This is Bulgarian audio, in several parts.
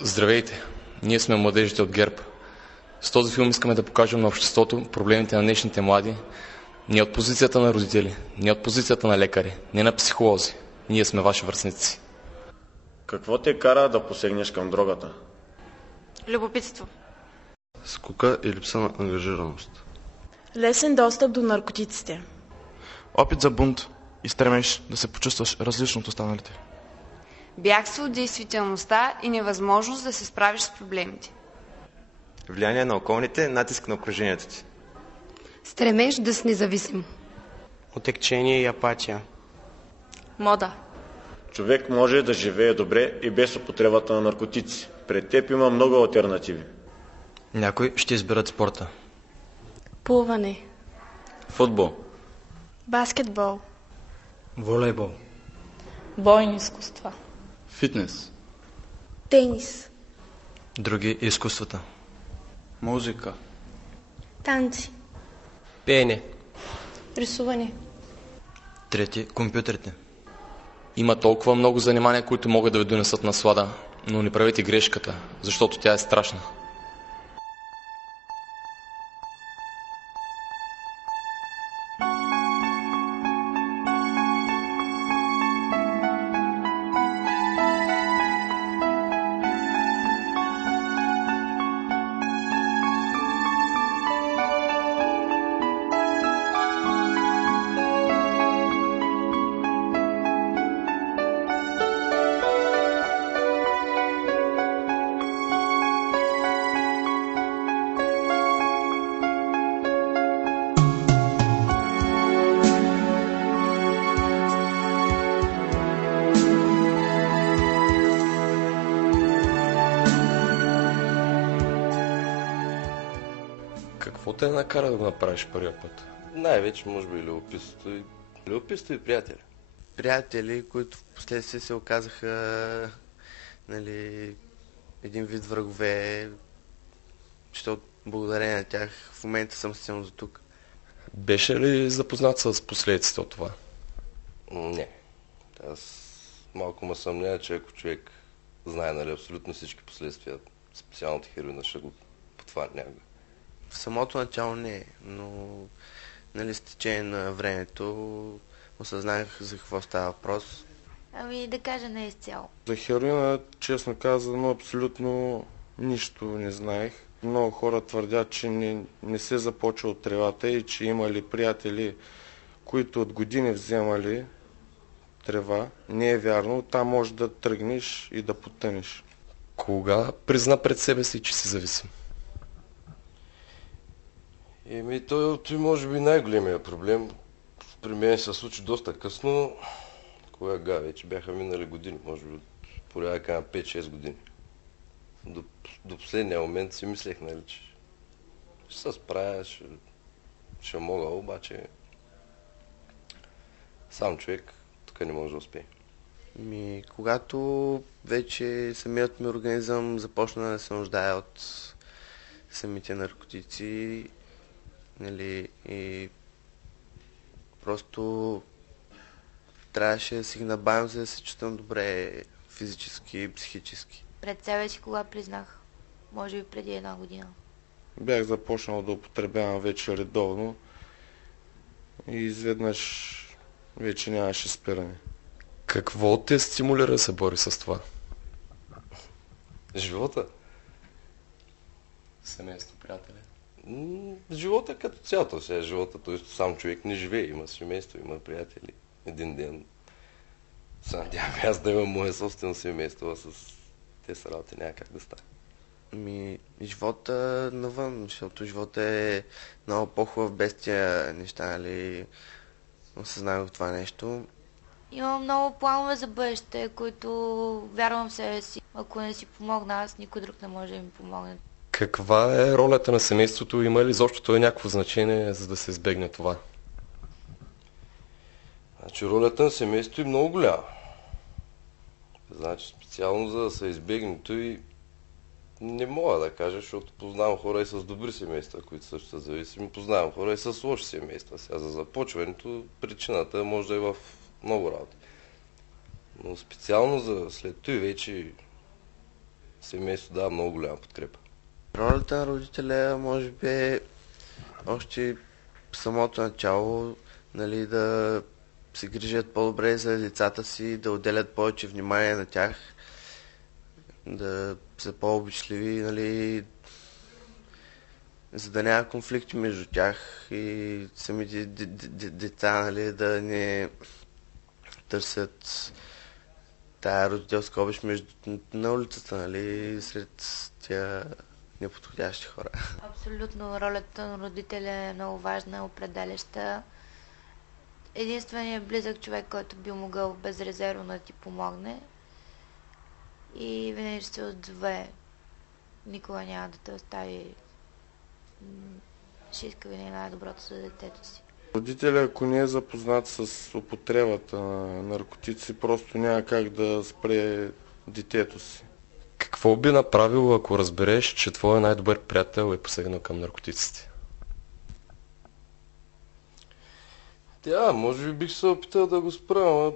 Здравейте! Ние сме младежите от ГЕРБ. С този филм искаме да покажем на обществото проблемите на днешните млади, не от позицията на родители, не от позицията на лекари, не на психолози. Ние сме ваши връстници. Какво те кара да посегнеш към дрогата? Любопитство. Скука и липса на ангажираност. Лесен достъп до наркотиците. Опит за бунт и стремеж да се почувстваш различно от останалите. Бягство от действителността и невъзможност да се справиш с проблемите. Влияние на околните, натиск на окружението ти. Стремеж да си независим. Отекчение и апатия. Мода. Човек може да живее добре и без употребата на наркотици. Пред теб има много алтернативи. Някои ще изберат спорта. Плуване. Футбол. Баскетбол. Волейбол. Бойни изкуства. Фитнес. Тенис. Други изкуствата. Музика. Танци. Пеене. Рисуване. Трети – компютрите. Има толкова много занимания, които могат да ви донесат наслада, но не правете грешката, защото тя е страшна. Какво те накара да го направиш първия път? Най-вече може би любопитство и приятели. Приятели, които в последствие се оказаха един вид врагове, защото благодарение на тях в момента съм стигнал до тук. Беше ли запознат с последиците от това? Не. Аз малко ме съмня, че ако човек знае абсолютно всички последствия, специалната хероина ще го потваря някога. В самото начало не, но с течение на времето осъзнах за какво става въпрос. Ами да кажа не изцяло. За хероина, честно казано, абсолютно нищо не знаех. Много хора твърдят, че не се започва от тревата и че имали приятели, които от години вземали трева. Не е вярно, там може да тръгнеш и да потънеш. Кога призна пред себе си, че си зависим? Той може би най-големия проблем. При мен се случи доста късно. Кога вече бяха минали години, може би порядъка на 5-6 години. До последния момент си мислех, че ще се справя, ще мога, обаче сам човек тук не може да успее. Когато вече самият ми организъм започна да се нуждае от самите наркотици, и просто трябваше да си ги набавям, за да се чувствам добре физически и психически. Пред себе си кога признах? Може би преди 1 година. Бях започнал да употребявам вече редовно и изведнъж вече нямаше спиране. Какво те стимулира да се бори с това? Живота. Семейство, приятели. Живота като цялото сега живота, т.е. сам човек не живее, има семейство, има приятели. Един ден се надявам аз да имам мое собствено семейство, а с тези работи няма как да стане. Живота навън, защото живота е много по-хубав без тия неща, осъзнавах това нещо. Имам много планове за бъдеще, които вярвам в себе си. Ако не си помогна аз, никой друг не може да ми помогне. Каква е ролята на семейството? Има ли изобщо някакво значение, за да се избегне това? Ролята на семейството е много голяма. Специално за да се избегне и не мога да кажа, защото познавам хора и с добри семейства, които също са зависими. Познавам хора и с лоши семейства. Сега за започването причината може да е в много работи. Но специално за след това вече Семейството дава много голяма подкрепа. Ролята на родителя може би е още в самото начало, нали, да се грижат по-добре за децата си, да отделят повече внимание на тях, да са по-обичливи, нали, за да няма конфликти между тях и самите деца, нали, да не търсят тая родителска обич на улицата, нали, сред тия неподходящи хора. Абсолютно, ролята на родителя е много важна, определяща. Единственият близък човек, който би могъл безрезервно да ти помогне и винаги ще се отзове. Никога няма да те остави. Ще иска винаги най-доброто за детето си. Родителя, ако не е запознат с употребата на наркотици, просто няма как да спре детето си. Какво би направил, ако разбереш, че твой най-добър приятел е посегнал към наркотиците? Може би бих се опитал да го спра, но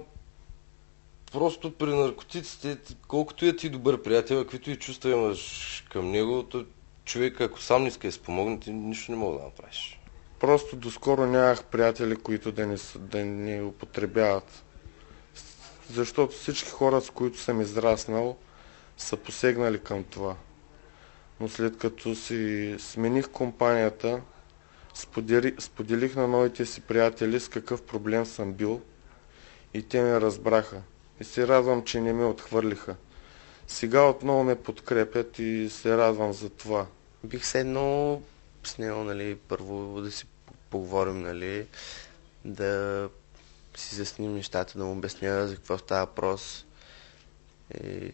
просто при наркотиците, колкото е ти добър приятел, каквито и чувства имаш към него, то човек, ако сам не иска да си помогне, ти нищо не мога да направиш. Просто доскоро нямах приятели, които да не употребяват. Защото всички хора, с които съм израснал, са посегнали към това. Но след като си смених компанията, споделих на новите си приятели с какъв проблем съм бил и те ме разбраха. И се радвам, че не ме отхвърлиха. Сега отново ме подкрепят и се радвам за това. Бих седнал с него, нали, първо да си поговорим, нали, да си изясним нещата, да му обясня за какво става въпрос и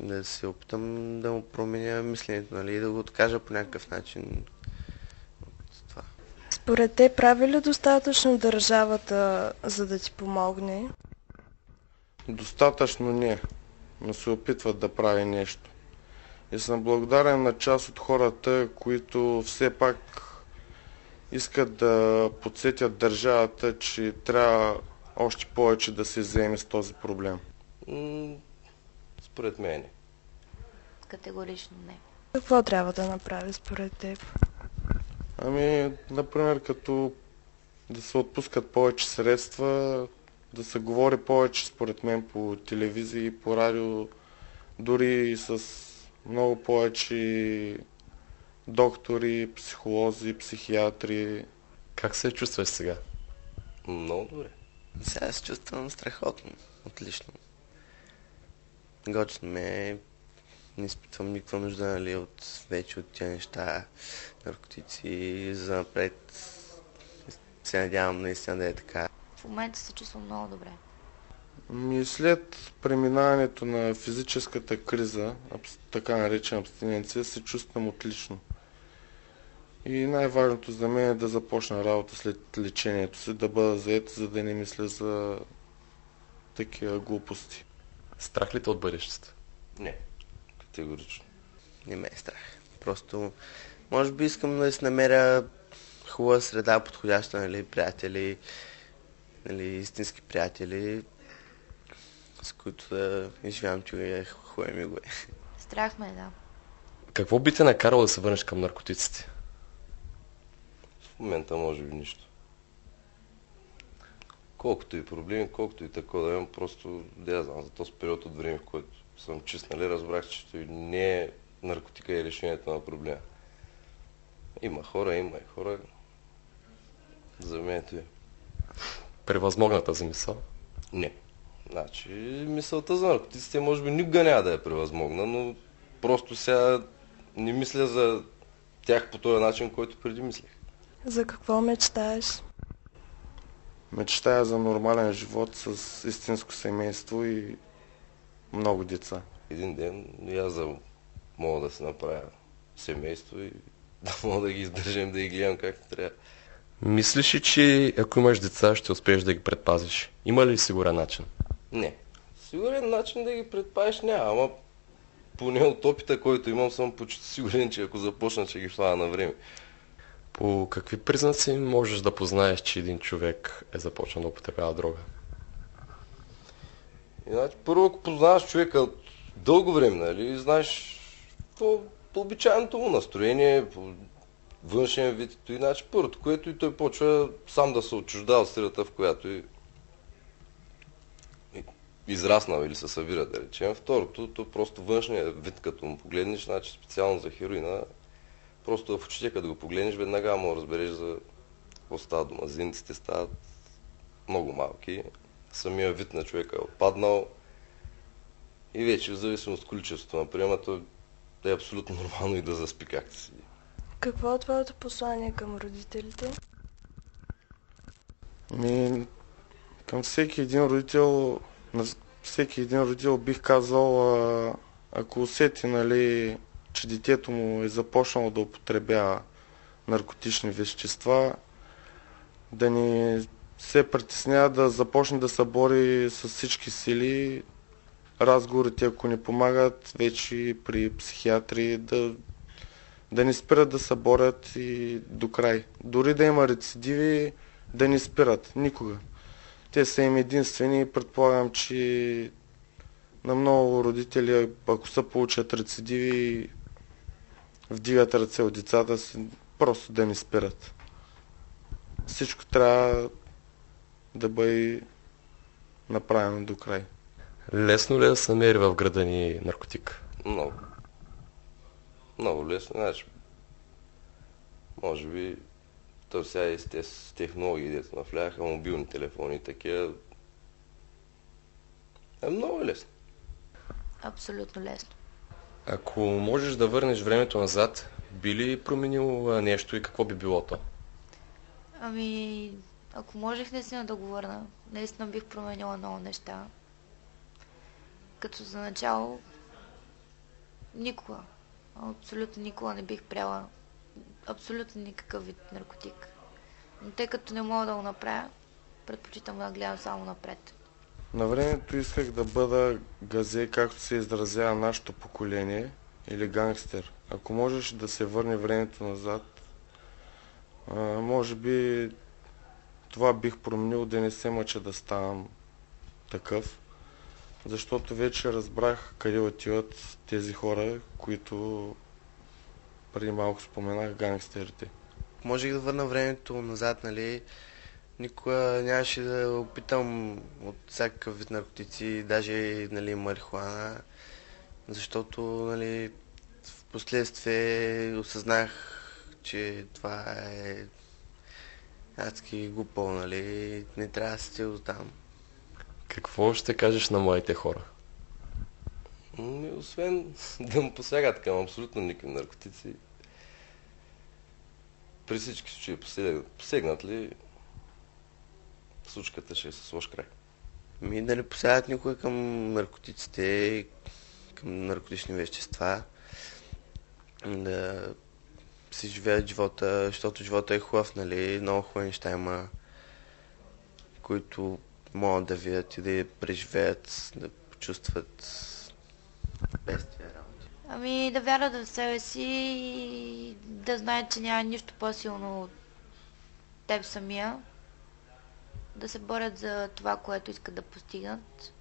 да се опитам да му променя мисленето, нали, и да го откажа по някакъв начин от това. Според те прави ли достатъчно държавата, за да ти помогне? Достатъчно не, но се опитват да прави нещо. И съм благодарен на част от хората, които все пак искат да подсетят държавата, че трябва още повече да се вземе с този проблем. Според мен. Категорично не. Какво трябва да направи според теб? Например, като да се отпускат повече средства, да се говори повече, според мен, по телевизия и по радио, дори и с много повече доктори, психолози, психиатри. Как се чувстваш сега? Много добре. Сега се чувствам страхотно, отлично. Готино ме, не изпитвам никаква нужда, нали, вече от тези неща, наркотици, за напред. Се надявам наистина да е така. В момента се чувствам много добре. След преминаването на физическата криза, така наречена абстиненция, се чувствам отлично. И най-важното за мен е да започна работа след лечението си, да бъда зает, за да не мисля за такива глупости. Страх ли те от бъдещето? Не, категорично. Не ме е страх. Просто, може би искам да си намеря хубава среда, подходяща, нали, приятели, нали, истински приятели, с които да изживявам тия хубави мигове. Страх ме, да. Какво би те накарало да се върнеш към наркотиците? В момента може би нищо. Колкото и проблеми, колкото и такова да имам, просто да я знам, за този период от време, в който съм чист, нали, разбрах, че не е наркотика и решението на проблема. Има хора. За мен е. Превъзмогната за мисъл? Не. Значи, мисълта за наркотиците може би никога няма да я превъзмогна, но просто сега не мисля за тях по този начин, който преди мислех. За какво мечтаеш? Мечтая за нормален живот с истинско семейство и много деца. Един ден и аз мога да се направя семейство и да мога да ги издържам, да ги гледам както трябва. Мислиш ли, че ако имаш деца, ще успееш да ги предпазиш? Има ли сигурен начин? Не. Сигурен начин да ги предпазиш няма, ама поне от опита, който имам, съм почти сигурен, че ако започна, ще ги хвана на време. По какви признаци можеш да познаеш, че един човек е започнал да употребява дрога? Значи, първо, ако познаваш човека от дълго време, нали, знаеш по обичайното му настроение, по външен вид, и иначе първото, което и той почва сам да се отчуждава от средата, в която е израснал или се събира, да речем. Второто, то просто външния вид, като му погледнеш, значи специално за хероина, просто в очите, като го погледнеш, веднага му разбереш за какво става дума. Зениците стават много малки, самия вид на човека е отпаднал и вече в зависимост от количеството на приема, то е абсолютно нормално и да заспи както си. Какво е твоето послание към родителите? Към всеки един родител, на всеки един родител бих казал, ако усети, нали, че детето му е започнало да употребява наркотични вещества, да не се притеснява, да започне да се бори с всички сили. Разговорите, ако не помагат, вече при психиатри, да не спират да се борят и до край. Дори да има рецидиви, да не спират. Никога. Те са им единствени и предполагам, че на много родители, ако се получат рецидиви, вдигат ръце от децата си, просто да не спират. Всичко трябва да бъде направено до край. Лесно ли е да се намери в града ни наркотик? Много. Много лесно. Значи, може би, то сега и с технологии, дето навляха, мобилни телефони и такива. Е много лесно. Абсолютно лесно. Ако можеш да върнеш времето назад, би ли променил нещо и какво би било то? Ами, ако можех наистина да го върна, наистина бих променила много неща. Като за начало, никога, абсолютно никога не бих приела абсолютно никакъв вид наркотик. Но тъй като не мога да го направя, предпочитам да гледам само напред. На времето исках да бъда газе, както се изразява нашето поколение, или гангстер. Ако можеш да се върне времето назад, може би това бих променил, да не се мъча да ставам такъв. Защото вече разбрах къде отиват тези хора, които преди малко споменах, гангстерите. Можех да върна времето назад, нали, никога нямаше да опитам от всякакъв вид наркотици, даже, нали, марихуана, защото, нали, в последствие осъзнах, че това е адски глупо, нали, не трябва да се стига до там. Какво ще кажеш на младите хора? Освен да му посягат към абсолютно никакви наркотици, при всички случаи посегнат ли, случката ще се сложи край. Да не посягат никога към наркотиците, към наркотични вещества, да си живеят живота, защото живота е хубав, нали, много хубави неща има, които могат да видят и да я преживеят, да почувстват без тия работи. Ами да вярват в себе си и да знаят, че няма нищо по-силно от теб самия. Да се борят за това, което искат да постигнат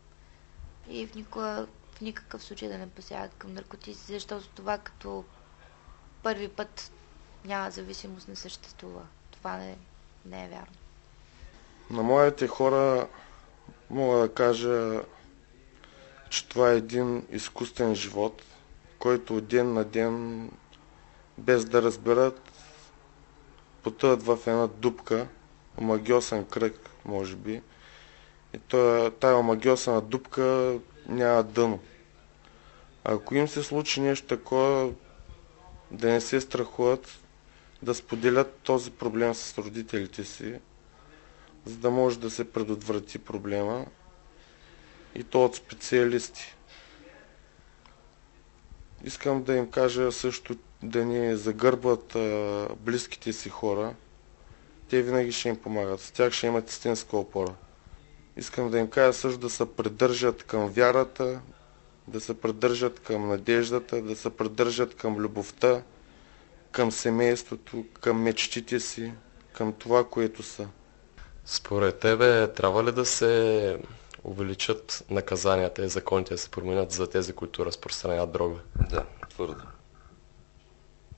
и в никакъв случай да не посягат към наркотици, защото това като първи път няма зависимост, не съществува. Това не е вярно. На младите хора мога да кажа, че това е един изкуствен живот, който от ден на ден, без да разберат, потъват в една дупка, омагьосан кръг, може би. И тая омагьосана дупка няма дъно. Ако им се случи нещо такова, да не се страхуват, да споделят този проблем с родителите си, за да може да се предотврати проблема, и то от специалисти. Искам да им кажа също да не загърбват близките си хора. Те винаги ще им помагат. С тях ще имат истинска опора. Искам да им кажа също да се придържат към вярата, да се придържат към надеждата, да се придържат към любовта, към семейството, към мечтите си, към това, което са. Според тебе трябва ли да се увеличат наказанията и законите да се променят за тези, които разпространяват дрога. Да, твърдо.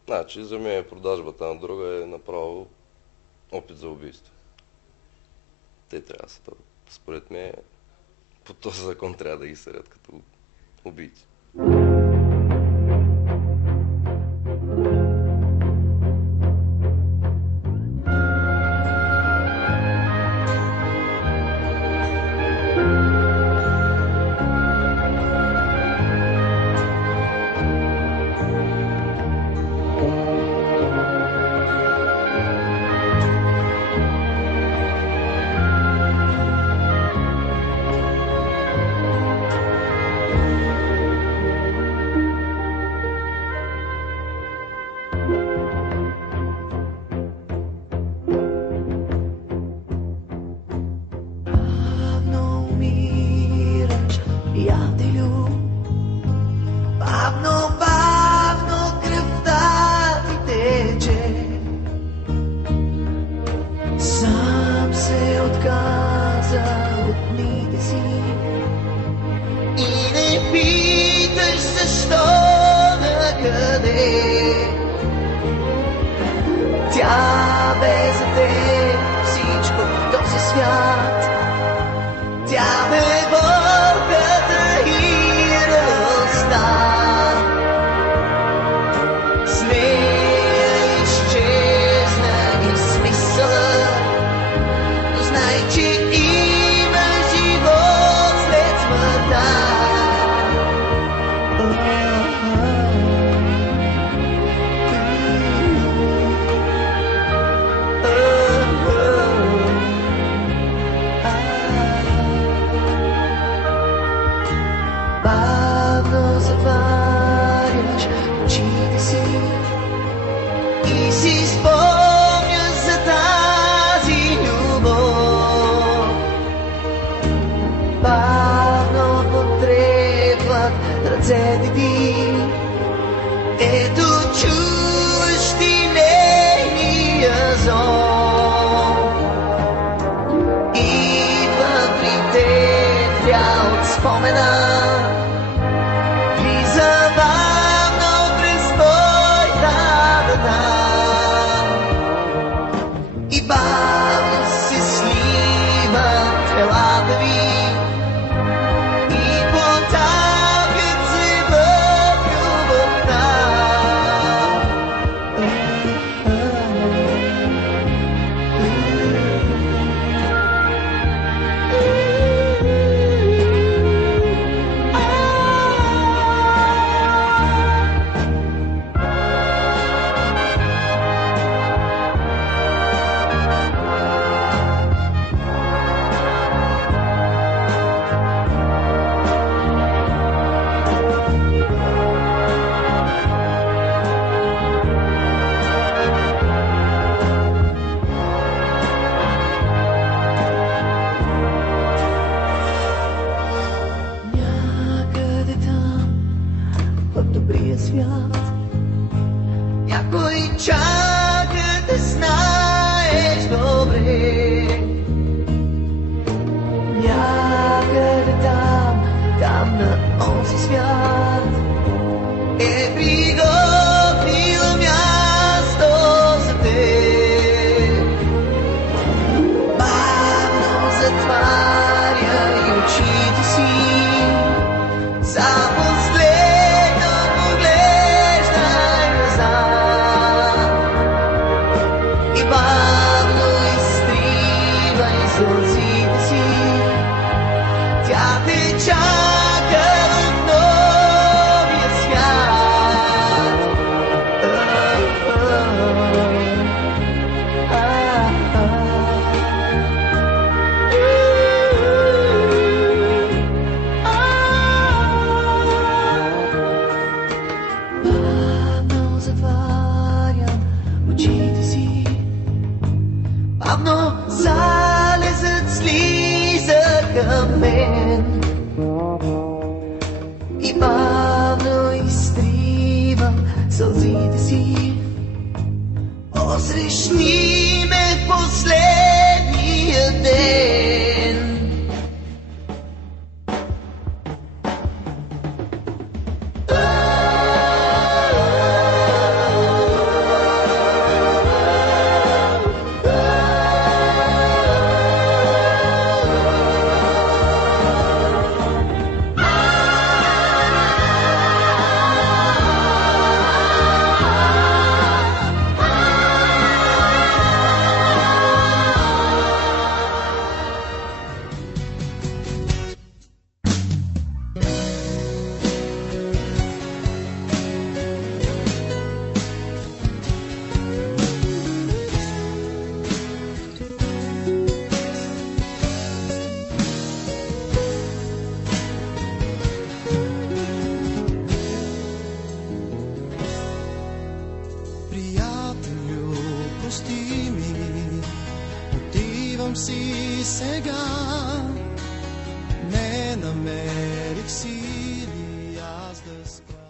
Значи за мен продажбата на дрога е направо опит за убийство. Те трябва да се, според мен, по този закон трябва да ги съдят като убийци. сега не намерих сили аз да спра.